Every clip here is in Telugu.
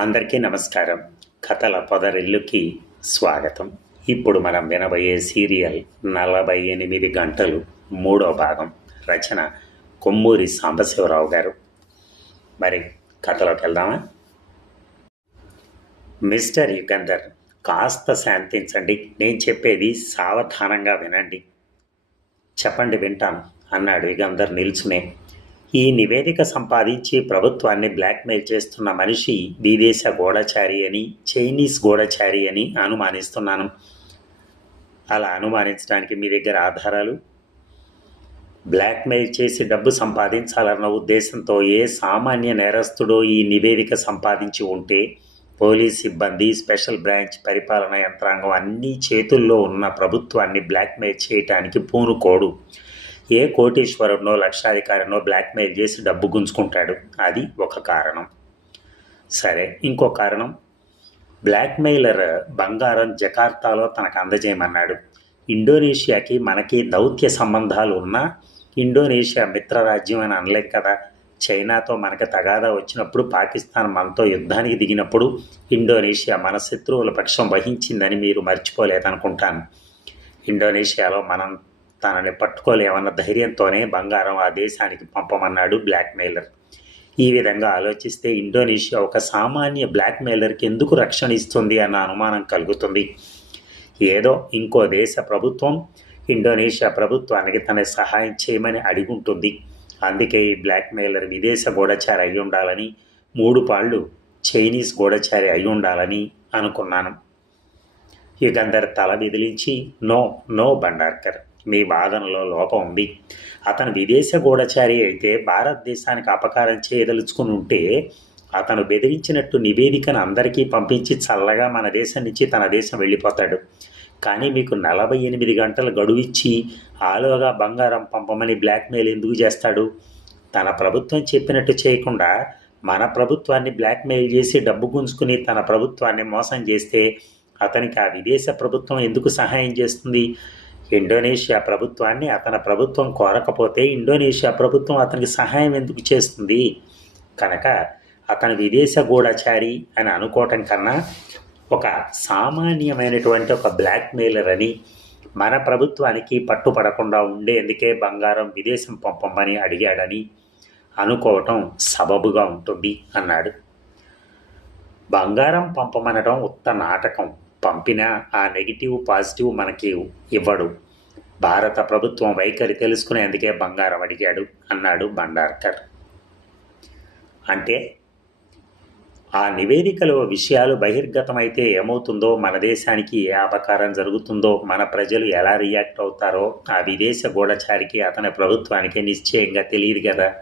అందరికీ నమస్కారం. కథల పొదరిల్లుకి స్వాగతం. ఇప్పుడు మనం వినబోయే సీరియల్ నలభై ఎనిమిది గంటలు మూడో భాగం. రచన కొమ్మూరి సాంబశివరావు గారు. మరి కథలోకి వెళ్దామా? మిస్టర్ యుగంధర్ కాస్త శాంతించండి. నేను చెప్పేది సావధానంగా వినండి. చెప్పండి వింటాను అన్నాడు యుగంధర్ నిల్చునే. ఈ నివేదిక సంపాదించి ప్రభుత్వాన్ని బ్లాక్మెయిల్ చేస్తున్న మనిషి విదేశ గూఢచారి అని చైనీస్ గూఢచారి అని అనుమానిస్తున్నాను. అలా అనుమానించడానికి మీ దగ్గర ఆధారాలు? బ్లాక్మెయిల్ చేసి డబ్బు సంపాదించాలన్న ఉద్దేశంతో ఏ సామాన్య నేరస్తుడో ఈ నివేదిక సంపాదించి ఉంటే పోలీస్ సిబ్బంది స్పెషల్ బ్రాంచ్ పరిపాలన యంత్రాంగం అన్ని చేతుల్లో ఉన్న ప్రభుత్వాన్ని బ్లాక్మెయిల్ చేయటానికి పూనుకోడు. ఏ కోటీశ్వరునో లక్షాధికారినో బ్లాక్మెయిల్ చేసి డబ్బు గుంజుకుంటాడు? అది ఒక కారణం. సరే ఇంకో కారణం. బ్లాక్మెయిలర్ బంగారం జకార్తాలో తనకు అందజేయమన్నాడు. ఇండోనేషియాకి మనకి దౌత్య సంబంధాలు ఉన్నా ఇండోనేషియా మిత్రరాజ్యం అని అనలేం కదా. చైనాతో మనకి తగాదా వచ్చినప్పుడు పాకిస్తాన్ మనతో యుద్ధానికి దిగినప్పుడు ఇండోనేషియా మన శత్రువుల పక్షం వహించిందని మీరు మర్చిపోలేదనుకుంటాను. ఇండోనేషియాలో మనం తనని పట్టుకోలేమన్న ధైర్యంతోనే బంగారం ఆ దేశానికి పంపమన్నాడు బ్లాక్మెయిలర్. ఈ విధంగా ఆలోచిస్తే ఇండోనేషియా ఒక సామాన్య బ్లాక్మెయిలర్కి ఎందుకు రక్షణ ఇస్తుంది అన్న అనుమానం కలుగుతుంది. ఏదో ఇంకో దేశ ప్రభుత్వం ఇండోనేషియా ప్రభుత్వానికి తన సహాయం చేయమని అడిగుంటుంది. అందుకే ఈ బ్లాక్మెయిలర్ విదేశ గూఢచారి అయి ఉండాలని మూడు పాళ్ళు చైనీస్ గూఢచారి అయి ఉండాలని అనుకున్నాను. యుగంధర్ తల విదిలించి నో నో బండార్కర్ మీ వాదనలో లోపం ఉంది. అతను విదేశ గూఢచారి అయితే భారతదేశానికి అపకారం చేయదలుచుకుని ఉంటే అతను బెదిరించినట్టు నివేదికను అందరికీ పంపించి చల్లగా మన దేశం నుంచి తన దేశం వెళ్ళిపోతాడు. కానీ మీకు నలభై ఎనిమిది గంటలు గడువు ఇచ్చి ఆలోగా బంగారం పంపమని బ్లాక్మెయిల్ ఎందుకు చేస్తాడు? తన ప్రభుత్వం చెప్పినట్టు చేయకుండా మన ప్రభుత్వాన్ని బ్లాక్మెయిల్ చేసి డబ్బు గుంజుకుని తన ప్రభుత్వాన్ని మోసం చేస్తే అతనికి ఆ విదేశ ప్రభుత్వం ఎందుకు సహాయం చేస్తుంది? ఇండోనేషియా ప్రభుత్వాన్ని అతని ప్రభుత్వం కోరకపోతే ఇండోనేషియా ప్రభుత్వం అతనికి సహాయం ఎందుకు చేస్తుంది? కనుక అతను విదేశ గూఢచారి అని అనుకోవటం కన్నా ఒక సామాన్యమైనటువంటి ఒక బ్లాక్మెయిలర్ అని మన ప్రభుత్వానికి పట్టుపడకుండా ఉండేందుకే బంగారం విదేశం పంపమని అడిగాడని అనుకోవటం సబబుగా ఉంటుంది అన్నాడు. బంగారం పంపమనడం ఉత్త నాటకం. పంపినా ఆ నెగిటివ్ పాజిటివ్ మనకి ఇవ్వడు. భారత ప్రభుత్వం వైఖరి తెలుసుకునేందుకే బంగారం అడిగాడు అన్నాడు బండార్కర్. అంటే ఆ నివేదికలో విషయాలు బహిర్గతమైతే ఏమవుతుందో మన దేశానికి ఏ అపకారం జరుగుతుందో మన ప్రజలు ఎలా రియాక్ట్ అవుతారో ఆ విదేశ గూఢచారికి అతని ప్రభుత్వానికి నిశ్చయంగా తెలియదు కదా.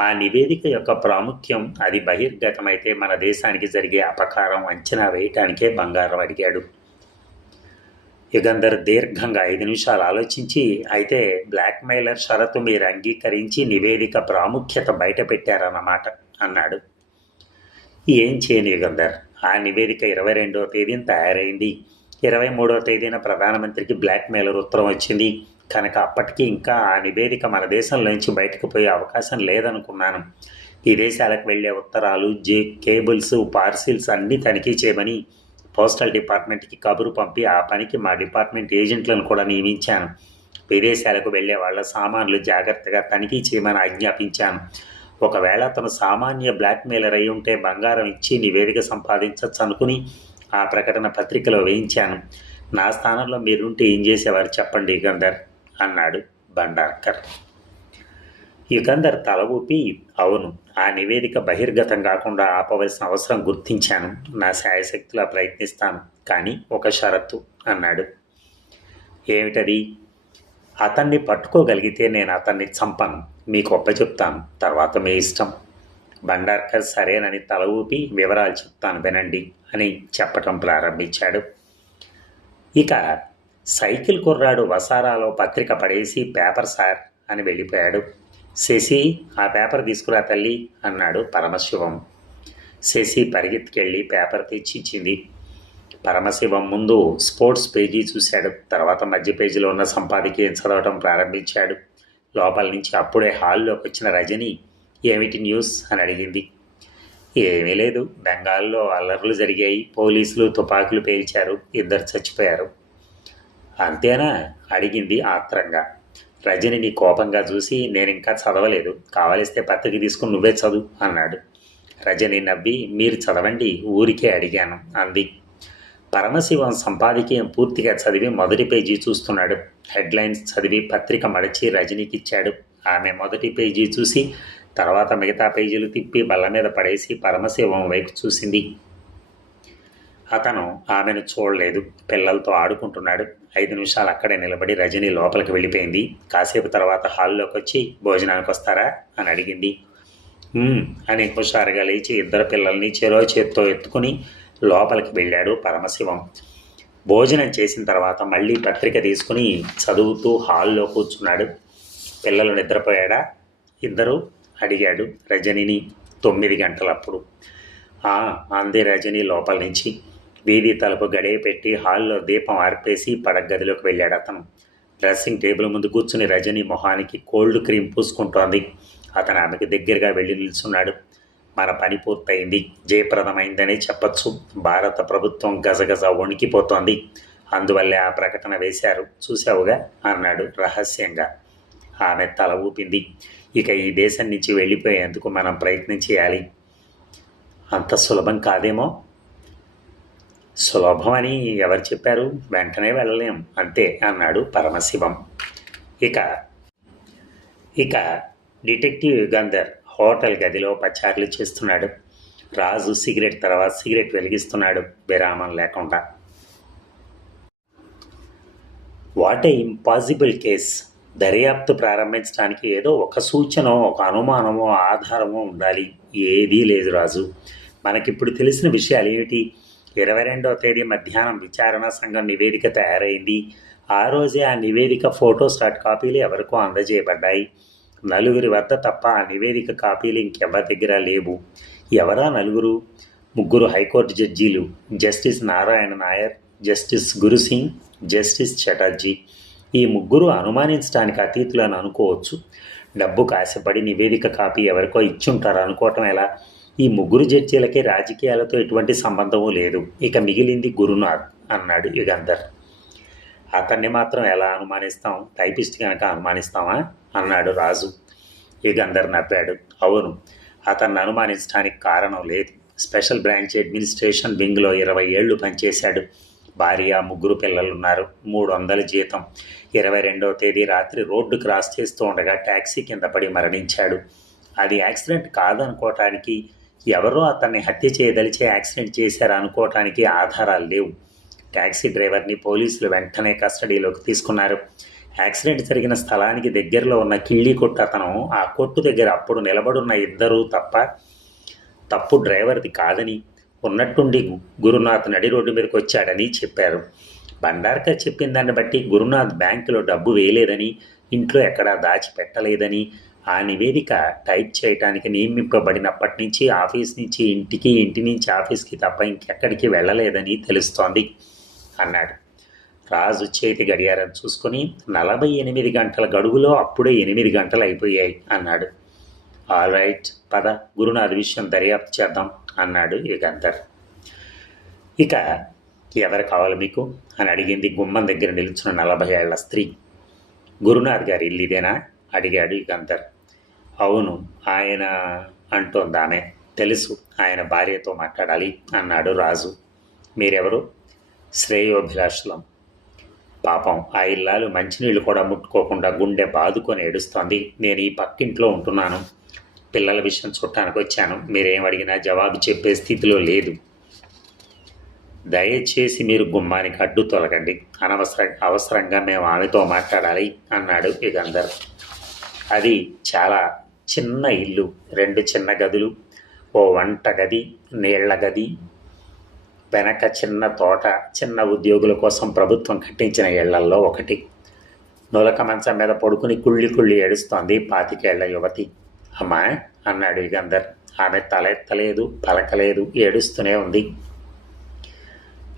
ఆ నివేదిక యొక్క ప్రాముఖ్యం అది బహిర్గతమైతే మన దేశానికి జరిగే అపకారం అంచనా వేయటానికే బంగారం అడిగాడు. యుగంధర్ దీర్ఘంగా ఐదు నిమిషాలు ఆలోచించి అయితే బ్లాక్మెయిలర్ షరతు మీరు అంగీకరించి నివేదిక ప్రాముఖ్యత బయట పెట్టారన్నమాట అన్నాడు. ఏం చేయను యుగంధర్? ఆ నివేదిక ఇరవై రెండవ తేదీన తయారైంది. ఇరవై మూడవ తేదీన ప్రధానమంత్రికి బ్లాక్మెయిలర్ ఉత్తరం వచ్చింది. కనుక అప్పటికి ఇంకా ఆ నివేదిక మన దేశంలోంచి బయటకు పోయే అవకాశం లేదనుకున్నాను. విదేశాలకు వెళ్ళే ఉత్తరాలు జే కేబుల్స్ పార్సిల్స్ అన్నీ తనిఖీ చేయమని పోస్టల్ డిపార్ట్మెంట్కి కబురు పంపి ఆ పనికి మా డిపార్ట్మెంట్ ఏజెంట్లను కూడా నియమించాను. విదేశాలకు వెళ్ళే వాళ్ళ సామాన్లు జాగ్రత్తగా తనిఖీ చేయమని ఆజ్ఞాపించాను. ఒకవేళ అతను సామాన్య బ్లాక్మెయిలర్ అయి ఉంటే బంగారం ఇచ్చి నివేదిక సంపాదించవచ్చు అనుకుని ఆ ప్రకటన పత్రికలో వేయించాను. నా స్థానంలో మీరుంటే ఏం చేసేవారు చెప్పండి గంధర్? అన్నాడు బండార్కర్. యుగంధర్ తల ఊపి అవును ఆ నివేదిక బహిర్గతం కాకుండా ఆపవలసిన అవసరం గుర్తించాను. నా శాయశక్తిలా ప్రయత్నిస్తాను కానీ ఒక షరతు అన్నాడు. ఏమిటది? అతన్ని పట్టుకోగలిగితే నేను అతన్ని చంపను. మీకు ఒప్ప చెప్తాను. తర్వాత మీ ఇష్టం. బండార్కర్ సరేనని తల ఊపి వివరాలు చెప్తాను వినండి అని చెప్పటం ప్రారంభించాడు. ఇక సైకిల్ కుర్రాడు వసారాలో పత్రిక పడేసి పేపర్ సార్ అని వెళ్ళిపోయాడు. శశి ఆ పేపర్ తీసుకురా తల్లి అన్నాడు పరమశివం. శశి పరిగెత్తుకెళ్ళి పేపర్ తెచ్చిచ్చింది. పరమశివం ముందు స్పోర్ట్స్ పేజీ చూశాడు. తర్వాత మధ్య పేజీలో ఉన్న సంపాదకీయం చదవటం ప్రారంభించాడు. లోపల నుంచి అప్పుడే హాల్లోకి వచ్చిన రజని ఏమిటి న్యూస్? అని అడిగింది. ఏమీ లేదు. బెంగాల్లో అల్లర్లు జరిగాయి. పోలీసులు తుపాకులు పేల్చారు. ఇద్దరు చచ్చిపోయారు. అంతేనా? అడిగింది ఆత్రంగా. రజనిని కోపంగా చూసి నేను ఇంకా చదవలేదు. కావలిస్తే పత్రిక తీసుకుని నువ్వే చదువు అన్నాడు. రజని నవ్వి మీరు చదవండి ఊరికే అడిగాను అంది. పరమశివం సంపాదకీయం పూర్తిగా చదివి మొదటి పేజీ చూస్తున్నాడు. హెడ్లైన్స్ చదివి పత్రిక మడచి రజనీకి ఇచ్చాడు ఆమె మొదటి పేజీ చూసి తర్వాత మిగతా పేజీలు తిప్పి బల్ల మీద పడేసి పరమశివం వైపు చూసింది. అతను ఆమెను చూడలేదు. పిల్లలతో ఆడుకుంటున్నాడు. ఐదు నిమిషాలు అక్కడే నిలబడి రజని లోపలికి వెళ్ళిపోయింది. కాసేపు తర్వాత హాల్లోకి వచ్చి భోజనానికి వస్తారా? అని అడిగింది. అని హుషారుగా లేచి ఇద్దరు పిల్లల్ని చెరో చేత్తో ఎత్తుకుని లోపలికి వెళ్ళాడు పరమశివం. భోజనం చేసిన తర్వాత మళ్ళీ పత్రిక తీసుకుని చదువుతూ హాల్లో కూర్చున్నాడు. పిల్లలు నిద్రపోయాడా? ఇద్దరు అడిగాడు రజనిని తొమ్మిది గంటలప్పుడు. అంది రజని లోపల నుంచి. వీధి తలుపు గడియ పెట్టి హాల్లో దీపం ఆర్పేసి పడగదిలోకి వెళ్ళాడు అతను. డ్రెస్సింగ్ టేబుల్ ముందు కూర్చుని రజని మొహానికి కోల్డ్ క్రీమ్ పూసుకుంటోంది. అతను ఆమెకు దగ్గరగా వెళ్ళి నిల్చున్నాడు. మన పని పూర్తయింది. జయప్రదమైందనే చెప్పొచ్చు. భారత ప్రభుత్వం గజగజ వణికిపోతోంది. అందువల్లే ఆ ప్రకటన వేశారు. చూశావుగా? అన్నాడు రహస్యంగా. ఆమె తల ఊపింది. ఇక ఈ దేశం నుంచి వెళ్ళిపోయేందుకు మనం ప్రయత్నం చేయాలి. అంత సులభం కాదేమో? సులభమని ఎవరు చెప్పారు? వెంటనే వెళ్ళలేం. అంతే అన్నాడు పరమశివం. ఇక ఇక డిటెక్టివ్ యుగంధర్ హోటల్ గదిలో పచారులు చేస్తున్నాడు. రాజు సిగరెట్ తర్వాత సిగరెట్ వెలిగిస్తున్నాడు. విరామం లేకుండా. వాట్ ఏ ఇంపాసిబుల్ కేస్ దర్యాప్తు ప్రారంభించడానికి ఏదో ఒక సూచన ఒక అనుమానమో ఆధారమో ఉండాలి. ఏదీ లేదు రాజు. మనకిప్పుడు తెలిసిన విషయాలు ఏమిటి ఇరవై రెండవ తేదీ మధ్యాహ్నం విచారణ సంఘం నివేదిక తయారైంది. ఆ రోజే ఆ నివేదిక ఫోటో స్టాట్ కాపీలు ఎవరికో అందజేయబడ్డాయి. నలుగురి వద్ద తప్ప ఆ నివేదిక కాపీలు ఇంకెవరి దగ్గర లేవు. ఎవరా నలుగురు? ముగ్గురు హైకోర్టు జడ్జీలు. Justice Narayana Nair justice Gurusingh justice Chatterjee. ఈ ముగ్గురు అనుమానించడానికి అతీతులని అనుకోవచ్చు. డబ్బు కాశపడి నివేదిక కాపీ ఎవరికో ఇచ్చుంటారు అనుకోవటం ఎలా? ఈ ముగ్గురు జడ్జీలకి రాజకీయాలతో ఎటువంటి సంబంధము లేదు. ఇక మిగిలింది గురునాథ్ అన్నాడు యుగంధర్. అతన్ని మాత్రం ఎలా అనుమానిస్తాం? టైపిస్ట్ కనుక అనుమానిస్తామా? అన్నాడు రాజు. యుగంధర్ నవ్వాడు. అవును అతన్ని అనుమానించడానికి కారణం లేదు. స్పెషల్ బ్రాంచ్ అడ్మినిస్ట్రేషన్ వింగ్లో ఇరవై ఏళ్ళు పనిచేశాడు. భార్య ముగ్గురు పిల్లలున్నారు. మూడు వందల జీతం. ఇరవై రెండవ తేదీ రాత్రి రోడ్డు క్రాస్ చేస్తూ ఉండగా ట్యాక్సీ కింద పడి మరణించాడు. అది యాక్సిడెంట్ కాదనుకోవటానికి ఎవరో అతన్ని హత్య చేయదలిచి యాక్సిడెంట్ చేశారు అనుకోవటానికి ఆధారాలు లేవు. ట్యాక్సీ డ్రైవర్ని పోలీసులు వెంటనే కస్టడీలోకి తీసుకున్నారు. యాక్సిడెంట్ జరిగిన స్థలానికి దగ్గరలో ఉన్న కిళ్ళీ కొట్టు అతను ఆ కొట్టు దగ్గర అప్పుడు నిలబడున్న ఇద్దరు తప్ప తప్పు డ్రైవర్ది కాదని ఉన్నట్టుండి గురునాథ్ నడి రోడ్డు మీదకి వచ్చాడని చెప్పారు. బండార్కర్ చెప్పిన దాన్ని బట్టి గురునాథ్ బ్యాంకులో డబ్బు వేయలేదని ఇంట్లో ఎక్కడా దాచిపెట్టలేదని ఆ నివేదిక టైప్ చేయడానికి నియమింపబడినప్పటి నుంచి ఆఫీస్ నుంచి ఇంటికి ఇంటి నుంచి ఆఫీస్కి తప్ప ఇంకెక్కడికి వెళ్ళలేదని తెలుస్తోంది అన్నాడు. రాజు చేతి గడియారం చూసుకొని నలభై ఎనిమిది గంటల గడువులో అప్పుడే ఎనిమిది గంటలు అయిపోయాయి అన్నాడు. ఆల్ రైట్ పద గురునాథ్ విషయం దర్యాప్తు చేద్దాం అన్నాడు యుగంధర్ ఇక ఎవరు కావాలి మీకు? అని అడిగింది గుమ్మం దగ్గర నిలుచున్న నలభై ఏళ్ళ స్త్రీ. గురునాథ్ గారి ఇల్లు ఇదేనా? అడిగాడు యుగంధర్ అవును ఆయన అంటోంది ఆమె తెలుసు ఆయన భార్యతో మాట్లాడాలి అన్నాడు రాజు. మీరెవరు? శ్రేయోభిలాషులం. పాపం ఆ ఇల్లాలు మంచినీళ్ళు కూడా ముట్టుకోకుండా గుండె బాదుకొని ఏడుస్తోంది. నేను ఈ పక్కింట్లో ఉంటున్నాను. పిల్లల విషయం చూడటానికి వచ్చాను. మీరేం అడిగినా జవాబు చెప్పే స్థితిలో లేదు. దయచేసి మీరు గుమ్మానికి అడ్డు తొలగండి. అనవసర అవసరంగా మేము ఆమెతో మాట్లాడాలి అన్నాడు యుగంధర్. అది చాలా చిన్న ఇల్లు రెండు చిన్న గదులు ఓ వంట గది నీళ్ళ గది వెనక చిన్న తోట చిన్న ఉద్యోగుల కోసం ప్రభుత్వం కట్టించిన ఇళ్ళల్లో ఒకటి. నులక మంచం మీద పడుకుని కుళ్ళి కుళ్ళి ఏడుస్తోంది పాతికేళ్ళ యువతి. అమ్మా అన్నాడు యుగంధర్ ఆమె తలెత్తలేదు పలకలేదు ఏడుస్తూనే ఉంది.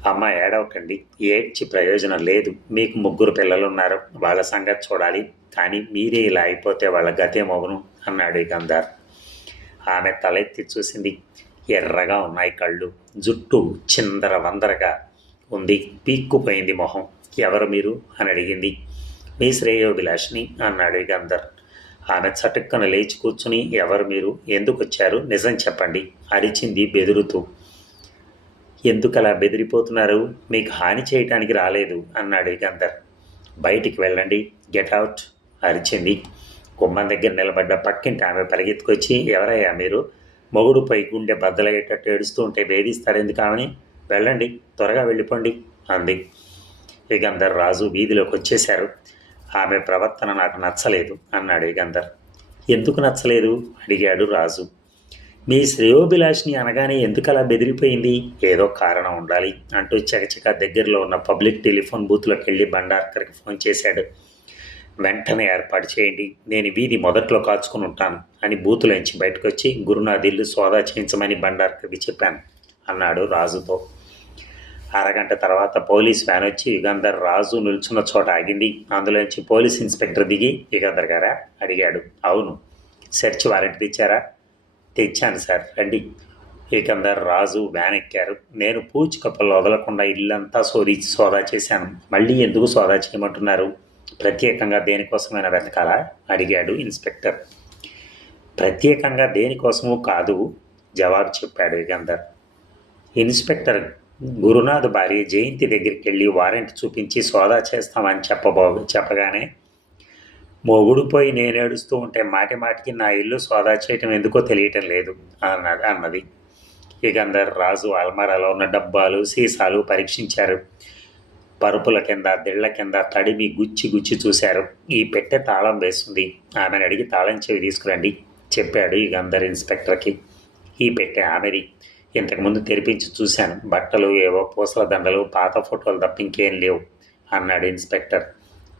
అమ్మ ఏడవకండి ఏడ్చి ప్రయోజనం లేదు. మీకు ముగ్గురు పిల్లలున్నారు వాళ్ళ సంగతి చూడాలి. కానీ మీరే ఇలా అయిపోతే వాళ్ళ గతేమోగును అన్నాడు గంధార్ ఆమె తలెత్తి చూసింది. ఎర్రగా ఉన్నాయి కళ్ళు. జుట్టు చిందర వందరగా ఉంది. పీక్కుపోయింది మొహం. ఎవరు మీరు? అని అడిగింది. మీ శ్రేయోభిలాషిని అన్నాడు గంధర్ ఆమె చటుక్కన లేచి కూర్చుని ఎవరు మీరు? ఎందుకు వచ్చారు? నిజం చెప్పండి. అరిచింది బెదురుతూ. ఎందుకలా బెదిరిపోతున్నారు? మీకు హాని చేయటానికి రాలేదు అన్నాడు గంధర్ బయటికి వెళ్ళండి. Get out. అరిచింది. గుమ్మం దగ్గర నిలబడ్డ పక్కింటి ఆమె పరిగెత్తుకొచ్చి ఎవరయ్యా మీరు? మొగుడుపై గుండె బద్దలయ్యేటట్టు ఏడుస్తూ ఉంటే వేధిస్తారు ఎందుకు ఆమెని? వెళ్ళండి త్వరగా వెళ్ళిపోండి అంది. యుగంధర్ రాజు వీధిలోకి వచ్చేశారు. ఆమె ప్రవర్తన నాకు నచ్చలేదు అన్నాడు యుగంధర్. ఎందుకు నచ్చలేదు? అడిగాడు రాజు. మీ శ్రేయోభిలాషిని అనగానే ఎందుకలా బెదిరిపోయింది? ఏదో కారణం ఉండాలి అంటూ చకచక దగ్గరలో ఉన్న పబ్లిక్ టెలిఫోన్ బూత్లోకి వెళ్ళి బండార్కర్కి ఫోన్ చేశాడు. వెంటనే ఏర్పాటు చేయండి. నేను వీధి మొదట్లో కాచుకుని ఉంటాను అని బూతులోంచి బయటకు వచ్చి గురునాథిల్లు సోదా చేయించమని బండార్కర్కి చెప్పాను అన్నాడు రాజుతో. అరగంట తర్వాత పోలీస్ వ్యాన్ వచ్చి యుగంధర్ రాజు నిల్చున్న చోట ఆగింది. అందులోంచి పోలీస్ ఇన్స్పెక్టర్ దిగి యుగంధర్ గారా? అడిగాడు. అవును. సెర్చ్ వారెంట్ తెచ్చారా? తెచ్చాను సార్. రండి. యుగంధర్ రాజు వ్యాన్ ఎక్కారు. నేను పూచి కప్పలు వదలకుండా ఇల్లంతా శోధించి సోదా చేశాను. మళ్ళీ ఎందుకు సోదా చేయమంటున్నారు? ప్రత్యేకంగా దేనికోసమైనా వెతకాలా? అడిగాడు ఇన్స్పెక్టర్. ప్రత్యేకంగా దేనికోసమూ కాదు జవాబు చెప్పాడు యుగంధర్. ఇన్స్పెక్టర్ గురునాథ్ భార్య జయంతి దగ్గరికి వెళ్ళి వారెంట్ చూపించి సోదా చేస్తామని చెప్పబో చెప్పగానే మొగుడుపోయి నేను ఏడుస్తూ ఉంటే మాటి మాటికి నా ఇల్లు సోదా చేయటం ఎందుకో తెలియటం లేదు అన్నది అన్నది. యుగంధర్ రాజు అల్మారాలో ఉన్న డబ్బాలు సీసాలు పరీక్షించారు. పరుపుల కింద దిళ్ళ కింద తడిమి గుచ్చి గుచ్చి చూశారు. ఈ పెట్టె తాళం వేస్తుంది ఆమెను అడిగి తాళం చెవి తీసుకురండి చెప్పాడు యుగంధర్ ఇన్స్పెక్టర్కి. ఈ పెట్టె ఆమెది. ఇంతకుముందు తెరిపించి చూశాను. బట్టలు ఏవో పూసల దండలు పాత ఫోటోలు తప్ప ఇంకేం లేవు అన్నాడు ఇన్స్పెక్టర్.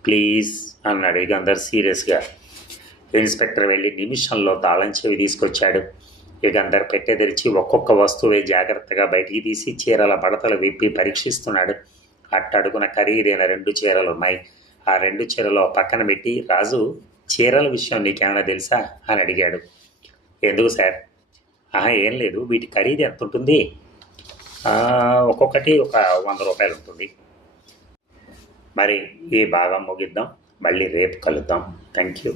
ప్లీజ్ అన్నాడు యుగంధర్ సీరియస్గా. ఇన్స్పెక్టర్ వెళ్ళి నిమిషంలో తాళం చెవి తీసుకొచ్చాడు. యుగంధర్ పెట్టె తెరిచి ఒక్కొక్క వస్తువే జాగ్రత్తగా బయటికి తీసి చీరల బడతలు విప్పి పరీక్షిస్తున్నాడు. అట్టడుగున ఖరీదైన రెండు చీరలు ఉన్నాయి. ఆ రెండు చీరలు పక్కన పెట్టి రాజు చీరల విషయం నీకేమైనా తెలుసా? అని అడిగాడు. ఎందుకు సార్? ఆహా ఏం లేదు. వీటి ఖరీదు ఎంత ఉంటుంది? ఒక్కొక్కటి ఒక వంద రూపాయలు ఉంటుంది. మరి ఈ భాగం ముగిద్దాం. మళ్ళీ రేపు కలుద్దాం. Thank you.